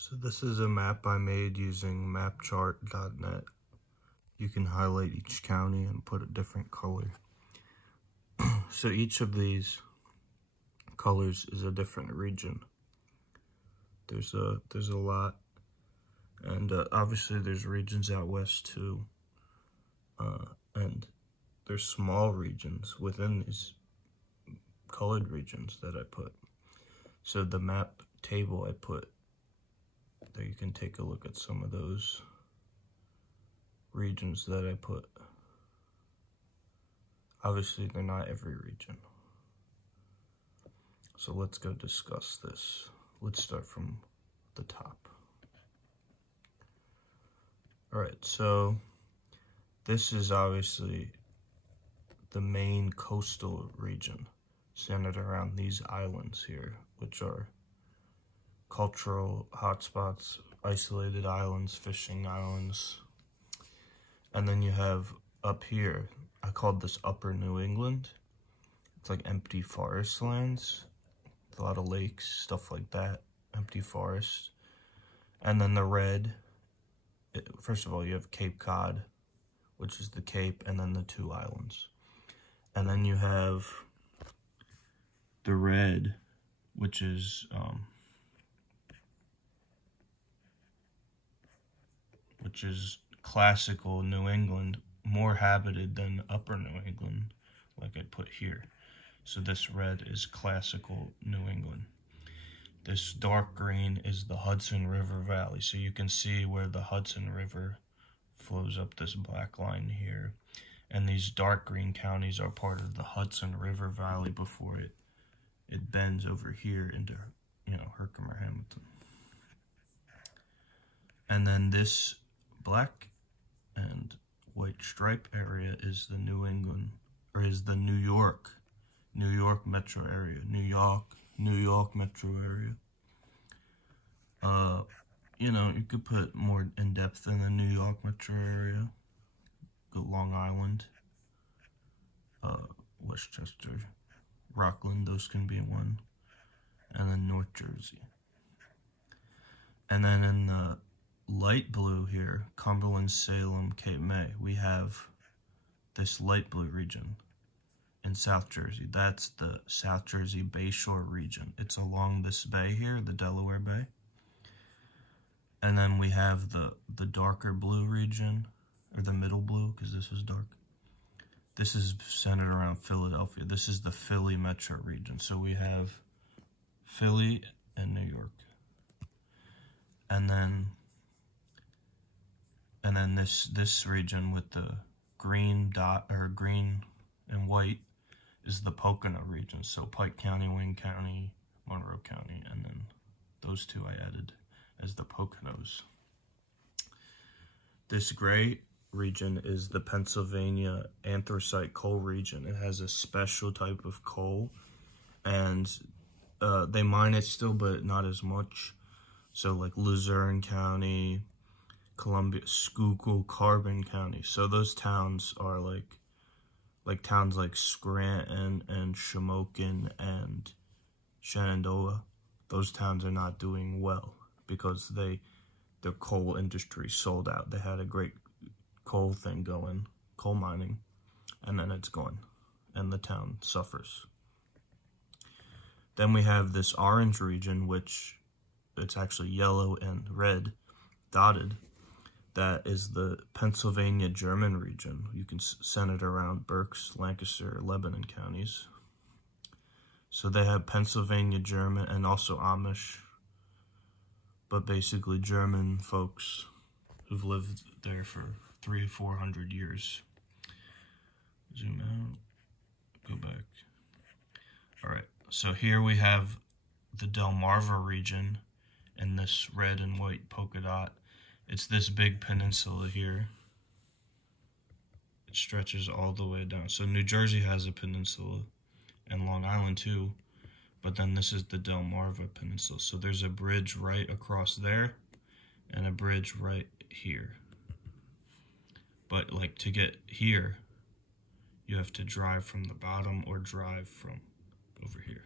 So this is a map I made using mapchart.net. You can highlight each county and put a different color. So each of these colors is a different region. There's a lot, and obviously there's regions out west too, and there's small regions within these colored regions that I put. So the map table I put there, you can take a look at some of those regions that I put. Obviously they're not every region. So let's go discuss this. Let's start from the top. Alright, so this is obviously the main coastal region centered around these islands here, which are cultural hotspots, isolated islands, fishing islands. And then you have up here, I called this Upper New England. It's like empty forest lands, a lot of lakes, stuff like that, empty forest. And then the red, first of all, you have Cape Cod, which is the Cape, and then the two islands. And then you have the red, which is classical New England, more habited than Upper New England, like I put here. So this red is classical New England. This dark green is the Hudson River Valley. So you can see where the Hudson River flows up this black line here. And these dark green counties are part of the Hudson River Valley before it bends over here into, Herkimer Hamilton. And then this black and white stripe area is the New England, or is the New York metro area. New York metro area. You could put more in depth in the New York metro area. Go Long Island, Westchester, Rockland, those can be one. And then North Jersey. And then in the light blue here, Cumberland, Salem, Cape May, we have this light blue region in South Jersey. That's the South Jersey Bayshore region. It's along this bay here, the Delaware Bay. And then we have the darker blue region, or the middle blue, because this is dark. This is centered around Philadelphia. This is the Philly metro region. So we have Philly and New York. And then this region with the green dot, or green and white, is the Pocono region. So Pike County, Wayne County, Monroe County, and then those two I added as the Poconos. This gray region is the Pennsylvania anthracite coal region. It has a special type of coal, and they mine it still, but not as much. So like Luzerne County, Columbia, Schuylkill, Carbon County. So those towns are like towns like Scranton and Shamokin and Shenandoah. Those towns are not doing well because their coal industry sold out. They had a great coal thing going, coal mining, and then it's gone, and the town suffers. Then we have this orange region, which it's actually yellow and red dotted. That is the Pennsylvania German region. You can center it around Berks, Lancaster, Lebanon counties. So they have Pennsylvania German and also Amish, but basically German folks who've lived there for 300 to 400 years. Zoom out, go back. All right, so here we have the Delmarva region and this red and white polka dot. It's this big peninsula here. It stretches all the way down. So New Jersey has a peninsula, and Long Island too, but then this is the Delmarva Peninsula. So there's a bridge right across there and a bridge right here. But like to get here, you have to drive from the bottom or drive from over here.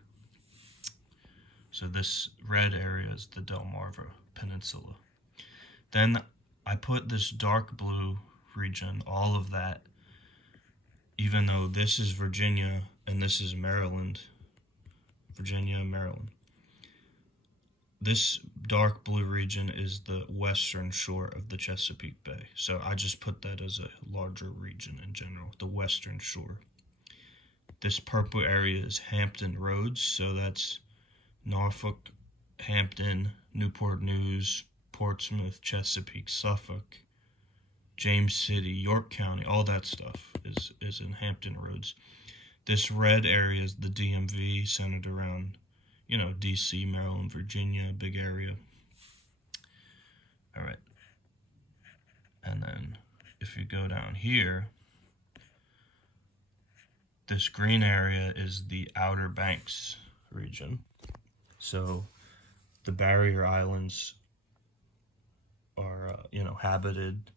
So this red area is the Delmarva Peninsula. Then I put this dark blue region, all of that, even though this is Virginia and this is Maryland, Virginia and Maryland. This dark blue region is the western shore of the Chesapeake Bay. So I just put that as a larger region in general, the western shore. This purple area is Hampton Roads, so that's Norfolk, Hampton, Newport News, Portsmouth, Chesapeake, Suffolk, James City, York County, all that stuff is in Hampton Roads. This red area is the DMV, centered around, you know, DC, Maryland, Virginia, big area. All right. And then if you go down here, this green area is the Outer Banks region. So the barrier islands are, you know, habited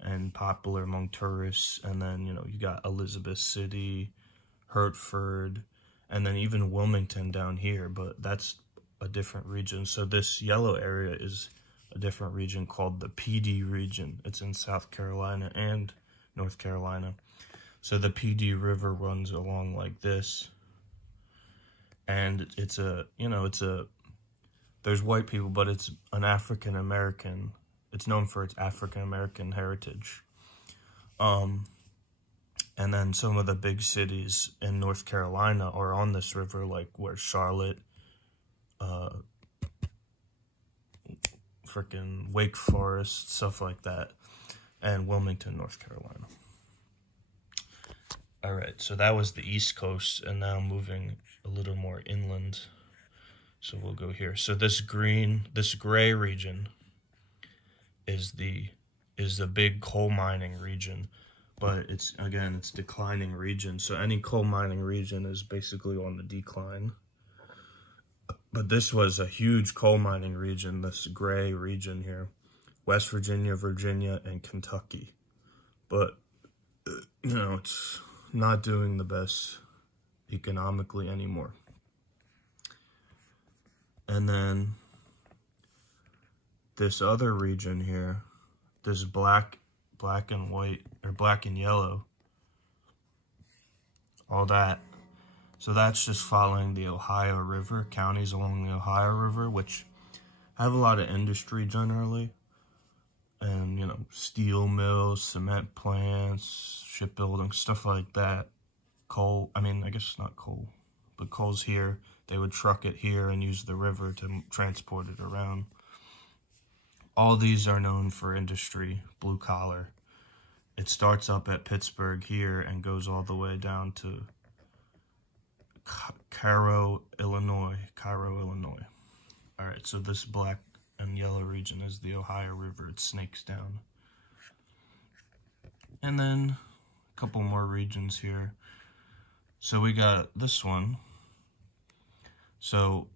and popular among tourists. And then, you know, you got Elizabeth City, Hertford, and then even Wilmington down here, but that's a different region. So this yellow area is a different region called the PD region. It's in South Carolina and North Carolina. So the PD River runs along like this. And it's a, you know, there's white people, but it's an African-American, it's known for its African-American heritage. And then some of the big cities in North Carolina are on this river, like where Charlotte, frickin' Wake Forest, stuff like that, and Wilmington, North Carolina. All right, so that was the East Coast, and now moving a little more inland. So we'll go here. So this gray region is the big coal mining region, but it's declining region. So any coal mining region is basically on the decline. But this was a huge coal mining region, this gray region here, West Virginia, Virginia, and Kentucky. But, you know, it's not doing the best economically anymore. And then this other region here, this black and white, or black and yellow, all that. So that's just following the Ohio River, counties along the Ohio River, which have a lot of industry generally. And, you know, steel mills, cement plants, shipbuilding, stuff like that. Coal, I mean, I guess not coal, but coal's here. They would truck it here and use the river to transport it around. All these are known for industry, blue collar. It starts up at Pittsburgh here and goes all the way down to Cairo, Illinois. All right, so this black and yellow region is the Ohio River. It snakes down. And then a couple more regions here. So we got this one. So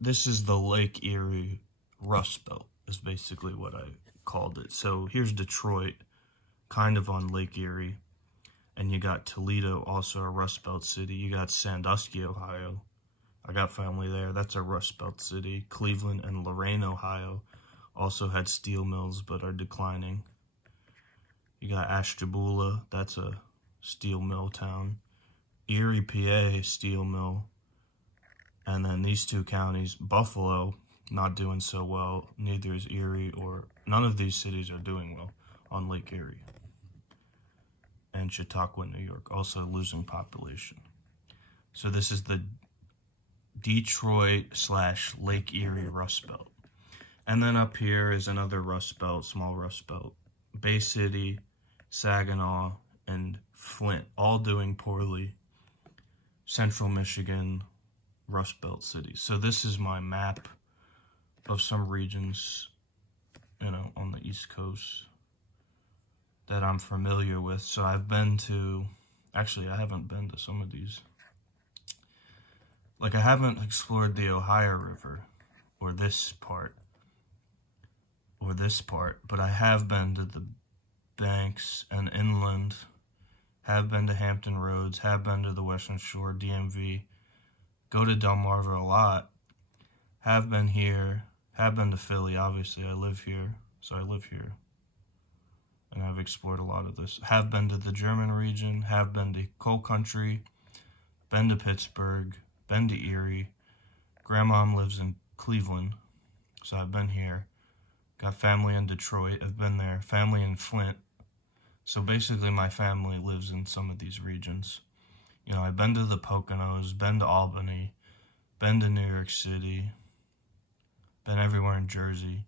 this is the Lake Erie Rust Belt, is basically what I called it. So here's Detroit, kind of on Lake Erie. And you got Toledo, also a Rust Belt city. You got Sandusky, Ohio. I got family there. That's a Rust Belt city. Cleveland and Lorain, Ohio, also had steel mills but are declining. You got Ashtabula. That's a steel mill town. Erie, PA, steel mill. And then these two counties, Buffalo, not doing so well. Neither is Erie, or none of these cities are doing well on Lake Erie. And Chautauqua, New York, also losing population. So this is the Detroit/Lake Erie Rust Belt. And then up here is another Rust Belt, small Rust Belt. Bay City, Saginaw, and Flint, all doing poorly. Central Michigan, Rust Belt cities. So this is my map of some regions, you know, on the East Coast that I'm familiar with. So I've been to, actually I haven't been to some of these. Like I haven't explored the Ohio River or this part, but I have been to the banks and inland, have been to Hampton Roads, have been to the Western Shore, DMV, go to Delmarva a lot, Have been here, have been to Philly, obviously. I live here, so I live here. And I've explored a lot of this. Have been to the German region, have been to coal country, been to Pittsburgh, been to Erie. Grandma lives in Cleveland, so I've been here. Got family in Detroit, I've been there. Family in Flint. So basically my family lives in some of these regions. You know, I've been to the Poconos, been to Albany, been to New York City, been everywhere in Jersey.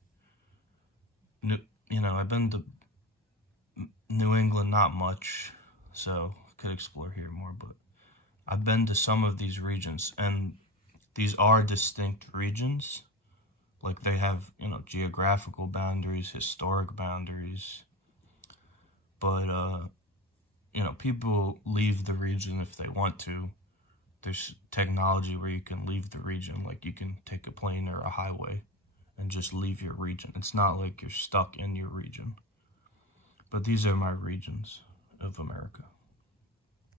You know, I've been to New England, not much, so I could explore here more, but I've been to some of these regions, and these are distinct regions. Like, they have, you know, geographical boundaries, historic boundaries, but, you know, people leave the region if they want to. There's technology where you can leave the region, like you can take a plane or a highway and just leave your region. It's not like you're stuck in your region. But these are my regions of America.